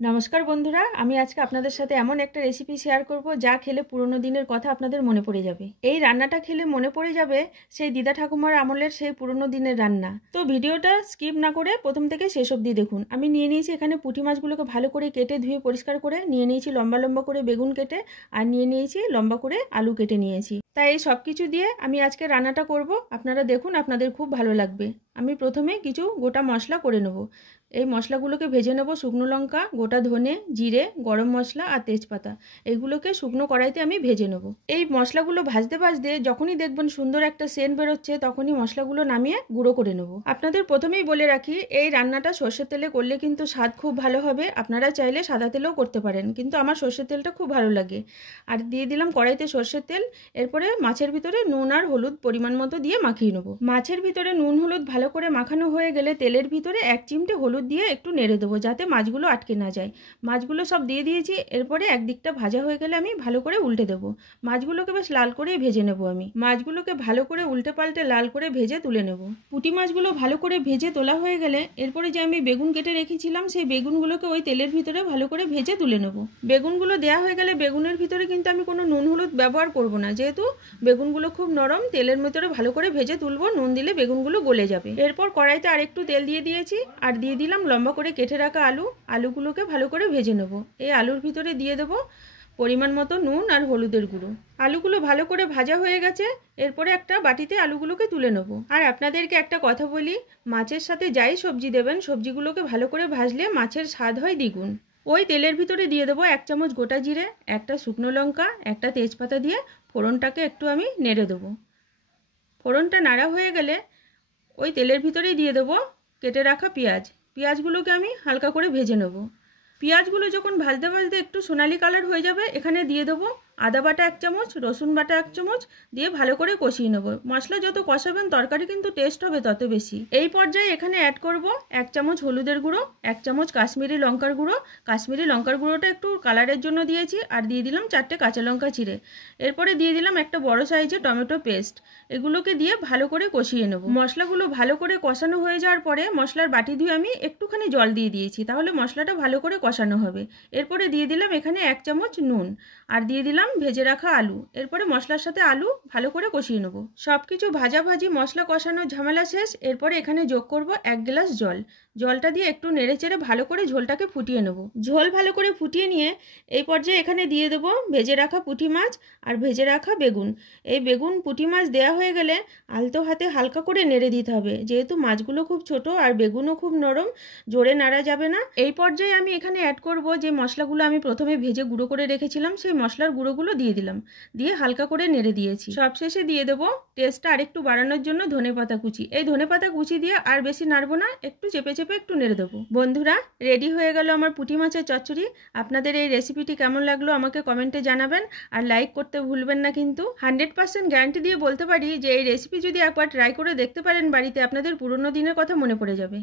নমস্কার বন্ধুরা, আমি আজকে আপনাদের সাথে এমন একটা রেসিপি শেয়ার করব যা খেলে পুরনো দিনের কথা আপনাদের মনে পড়ে যাবে। এই রান্নাটা খেলে মনে পড়ে যাবে সেই দিদা ঠাকুমার আমলের সেই পুরনো দিনের রান্না। তো ভিডিওটা স্কিপ না করে প্রথম থেকে শেষ অবধি দেখুন। আমি নিয়ে নিয়েছি এখানে পুঁটি মাছগুলোকে ভালো করে কেটে ধুয়ে পরিষ্কার করে নিয়ে নিয়েছি, লম্বা লম্বা করে বেগুন কেটে, আর নিয়ে নিয়েছি লম্বা করে আলু কেটে নিয়েছি। তাই এই সব কিছু দিয়ে আমি আজকে রান্নাটা করব। আপনারা দেখুন, আপনাদের খুব ভালো লাগবে। আমি প্রথমে কিছু গোটা মশলা করে নেব। এই মশলাগুলোকে ভেজে নেব। শুকনো লঙ্কা, গোটা ধনে, জিরে, গরম মশলা আর তেজপাতা, এইগুলোকে শুকনো কড়াইতে আমি ভেজে নেব। এই মশলাগুলো ভাজতে ভাজতে যখনই দেখবেন সুন্দর একটা সেন্ট বেরোচ্ছে, তখনই মশলাগুলো নামিয়ে গুঁড়ো করে নেব। আপনাদের প্রথমেই বলে রাখি, এই রান্নাটা সর্ষের তেলে করলে কিন্তু স্বাদ খুব ভালো হবে। আপনারা চাইলে সাদা তেলেও করতে পারেন, কিন্তু আমার সর্ষের তেলটা খুব ভালো লাগে। আর দিয়ে দিলাম কড়াইতে সর্ষের তেল। এরপরে মাছের ভিতরে নুন আর হলুদ পরিমাণ মতো দিয়ে মাখিয়ে নেব। মাছের ভিতরে নুন হলুদ ভালো করে মাখানো হয়ে গেলে তেলের ভিতরে এক চিমটে হলুদ দিয়ে একটু নেড়ে দেবো, যাতে মাছগুলো আটকে না যায়। মাছগুলো সব দিয়ে দিয়েছি। এরপরে একদিকটা ভাজা হয়ে গেলে আমি ভালো করে উল্টে দেবো। মাছগুলোকে বেশ লাল করে ভেজে নেব। আমি মাছগুলোকে ভালো করে উল্টে পাল্টে লাল করে ভেজে তুলে নেব। পুঁটি মাছগুলো ভালো করে ভেজে তোলা হয়ে গেলে এরপরে যে আমি বেগুন কেটে রেখেছিলাম, সেই বেগুনগুলোকে ওই তেলের ভিতরে ভালো করে ভেজে তুলে নেব। বেগুনগুলো দেওয়া হয়ে গেলে বেগুনের ভিতরে কিন্তু আমি কোনো নুন হলুদ ব্যবহার করব না, যেহেতু বেগুনগুলো খুব নরম। তেলের ভিতরে ভালো করে ভেজে তুলবো, নুন দিলে বেগুনগুলো গলে যাবে। এরপর কড়াইতে আরেকটু তেল দিয়ে দিয়েছি, আর দিয়ে দিলাম লম্বা করে কেটে রাখা আলুগুলোকে ভালো করে ভেজে নেব। এই আলুর ভিতরে দিয়ে দেবো পরিমাণ মতো নুন আর হলুদের গুঁড়ো। আলুগুলো ভালো করে ভাজা হয়ে গেছে। এরপরে একটা বাটিতে আলুগুলোকে তুলে নেব। আর আপনাদেরকে একটা কথা বলি, মাছের সাথে যাই সবজি দেবেন, সবজিগুলোকে ভালো করে ভাজলে মাছের স্বাদ হয় দ্বিগুণ। ওই তেলের ভিতরে দিয়ে দেবো 1 চামচ গোটা জিরে, একটা শুকনো লঙ্কা, একটা তেজপাতা দিয়ে ফোড়নটাকে একটু আমি নেড়ে দেবো। ফোড়নটা নাড়া হয়ে গেলে ওই তেলের ভিতরেই দিয়ে দেবো কেটে রাখা পেঁয়াজগুলোকে আমি হালকা করে ভেজে নেব। পেঁয়াজগুলো যখন ভাজতে ভাজতে একটু সোনালি কালার হয়ে যাবে, এখানে দিয়ে দেবো আদা বাটা 1 চামচ, রসুন বাটা 1 চামচ দিয়ে ভালো করে কষিয়ে নেব। মশলা যত কষাবেন তরকারি কিন্তু টেস্ট হবে তত বেশি। এই পর্যায়ে এখানে অ্যাড করব 1 চামচ হলুদের গুঁড়ো, 1 চামচ কাশ্মীরি লঙ্কার গুঁড়ো। কাশ্মীরি লঙ্কার গুঁড়োটা একটু কালারের জন্য দিয়েছি। আর দিয়ে দিলাম 4টে কাঁচা লঙ্কা চিড়ে। এরপরে দিয়ে দিলাম একটা বড় সাইজের টমেটো পেস্ট। এগুলোকে দিয়ে ভালো করে কষিয়ে নেব। মশলাগুলো ভালো করে কষানো হয়ে যাওয়ার পরে মশলার বাটি ধুয়ে আমি একটুখানি জল দিয়ে দিয়েছি, তাহলে মশলাটা ভালো করে কষানো হবে। এরপরে দিয়ে দিলাম এখানে 1 চামচ নুন, আর দিয়ে দিলাম ভেজে রাখা আলু। এরপরে মশলার সাথে আলু ভালো করে কষিয়ে নেব। সবকিছু ভাজাভাজি মশলা কষানোর ঝামেলা শেষ। এরপরে এখানে যোগ করব 1 গ্লাস জল। জলটা দিয়ে একটু নেড়েচেড়ে ভালো করে ঝোলটাকে ফুটিয়ে নেব। ঝোল ভালো করে ফুটিয়ে নিয়ে এই পর্যায়ে এখানে দিয়ে দেবো ভেজে রাখা পুঁটি মাছ আর ভেজে রাখা বেগুন। এই বেগুন পুঁটি মাছ দেওয়া হয়ে গেলে আলতো হাতে হালকা করে নেড়ে দিতে হবে, যেহেতু মাছগুলো খুব ছোট আর বেগুনও খুব নরম, জোরে নাড়া যাবে না। এই পর্যায়ে আমি এখানে অ্যাড করব যে মশলাগুলো আমি প্রথমে ভেজে গুঁড়ো করে রেখেছিলাম, সেই মশলার গুঁড়োগুলো দিয়ে দিলাম। দিয়ে হালকা করে নেড়ে দিয়েছি। সবশেষে দিয়ে দেবো টেস্টটা আরেকটু বাড়ানোর জন্য ধনেপাতা কুচি। এই ধনেপাতা কুচি দিয়ে আর বেশি নাড়বো না, একটু চেপে চেপে একটু নেড়ে দেবো। বন্ধুরা, রেডি হয়ে গেল আমার পুঁটি মাছের চচ্চড়ি। আপনাদের এই রেসিপিটি কেমন লাগলো আমাকে কমেন্টে জানাবেন, আর লাইক করতে ভুলবেন না কিন্তু। 100% গ্যারান্টি দিয়ে বলতে পারি যে এই রেসিপি যদি একবার ট্রাই করে দেখতে পারেন বাড়িতে, আপনাদের পুরনো দিনের কথা মনে পড়ে যাবে।